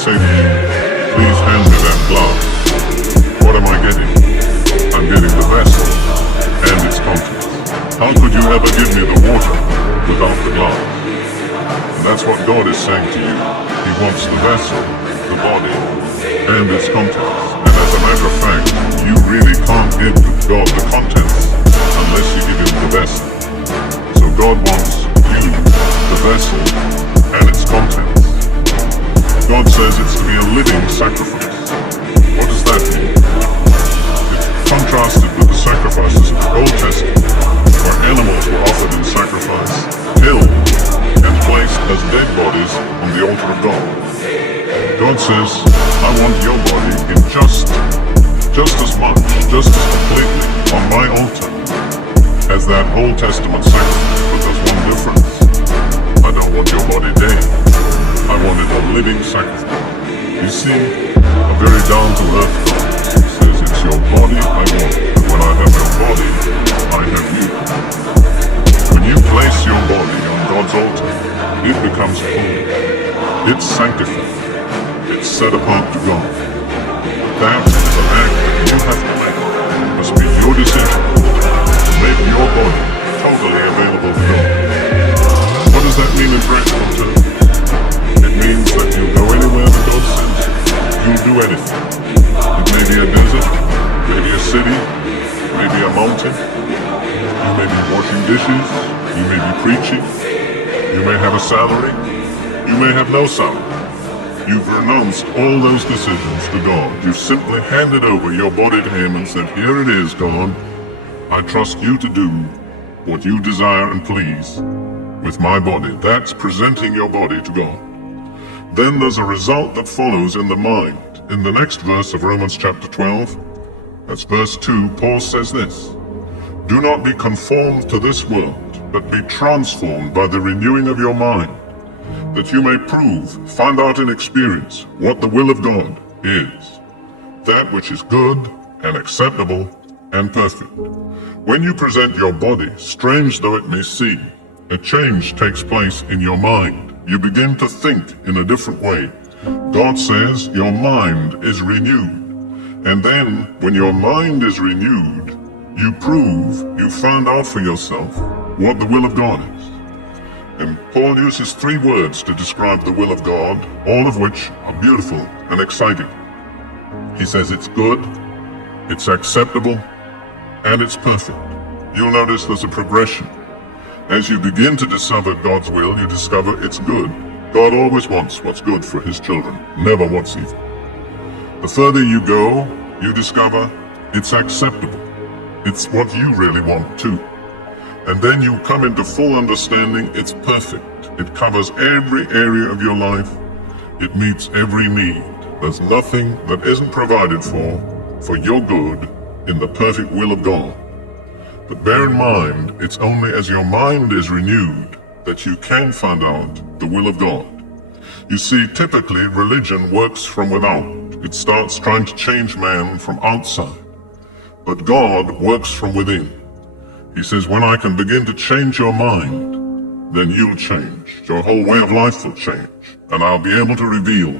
say to you, please hand me that glass, what am I getting? I'm getting the vessel and its contents. How could you ever give me the water without the glass? And that's what God is saying to you. He wants the vessel, the body, and its contents. And as a matter of fact, you really can't give God the contents unless you give him the vessel. So God wants you, the vessel, and its contents. God says it's to be a living sacrifice. What does that mean? It's contrasted with the sacrifices of the Old Testament, where animals were offered in sacrifice, killed, and placed as dead bodies on the altar of God. God says, I want your body in just as much, just as completely on my altar as that Old Testament sacrifice, but there's one difference. I don't want your body dead. I want it a living sacrifice. You see, a very down-to-earth God says it's your body I want, and when I have your body, I have you. When you place your body on God's altar, it becomes holy. It's sanctified. It's set apart to God. That is an act that you have to make. It must be your decision to make your body totally available to God. What does that mean in practical terms? It means that you'll go anywhere that God sends you. You'll do anything. It may be a desert, maybe a city, maybe a mountain. You may be washing dishes. You may be preaching. You may have a salary. You may have no salary. You've renounced all those decisions to God. You've simply handed over your body to him and said, here it is, God. I trust you to do what you desire and please with my body. That's presenting your body to God. Then there's a result that follows in the mind. In the next verse of Romans chapter 12, that's verse 2, Paul says this, do not be conformed to this world, but be transformed by the renewing of your mind, that you may prove, find out and experience what the will of God is, that which is good and acceptable and perfect. When you present your body, strange though it may seem, a change takes place in your mind. You begin to think in a different way. God says your mind is renewed. And then, when your mind is renewed, you prove, you find out for yourself what the will of God is. And Paul uses 3 words to describe the will of God, all of which are beautiful and exciting. He says it's good, it's acceptable, and it's perfect. You'll notice there's a progression. As you begin to discover God's will, you discover it's good. God always wants what's good for his children, never what's evil. The further you go, you discover it's acceptable. It's what you really want too. And then you come into full understanding it's perfect. It covers every area of your life. It meets every need. There's nothing that isn't provided for your good in the perfect will of God. But bear in mind, it's only as your mind is renewed that you can find out the will of God. You see, typically religion works from without. It starts trying to change man from outside. But God works from within. He says, when I can begin to change your mind, then you'll change. Your whole way of life will change. And I'll be able to reveal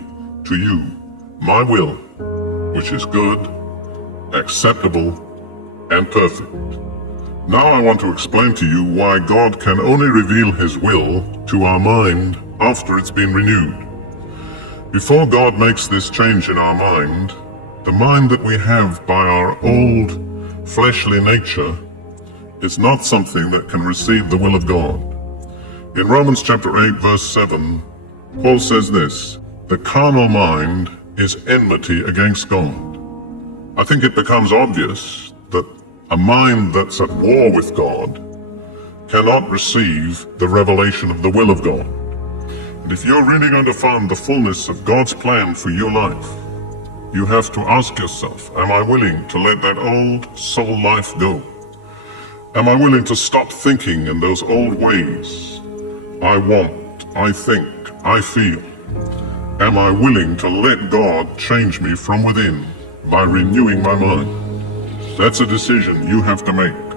to you my will, which is good, acceptable, and perfect. Now I want to explain to you why God can only reveal his will to our mind after it's been renewed. Before God makes this change in our mind, the mind that we have by our old fleshly nature is not something that can receive the will of God. In Romans chapter 8 verse 7, Paul says this, the carnal mind is enmity against God. I think it becomes obvious that a mind that's at war with God cannot receive the revelation of the will of God. And if you're really going to find the fullness of God's plan for your life, you have to ask yourself, am I willing to let that old soul life go? Am I willing to stop thinking in those old ways? I want, I think, I feel. Am I willing to let God change me from within by renewing my mind? That's a decision you have to make.